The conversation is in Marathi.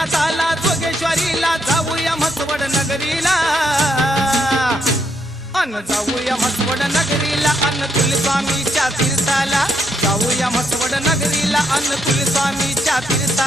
नाथाला जोगेश्वरीला जाऊया म्हसवड नगरीला अन जाऊया म्हसवड नगरीला अन तुलस्वामीच्या तीर्थाला जाऊया म्हसवड नगरीला अन तुलस्वामीच्या तीर्थाला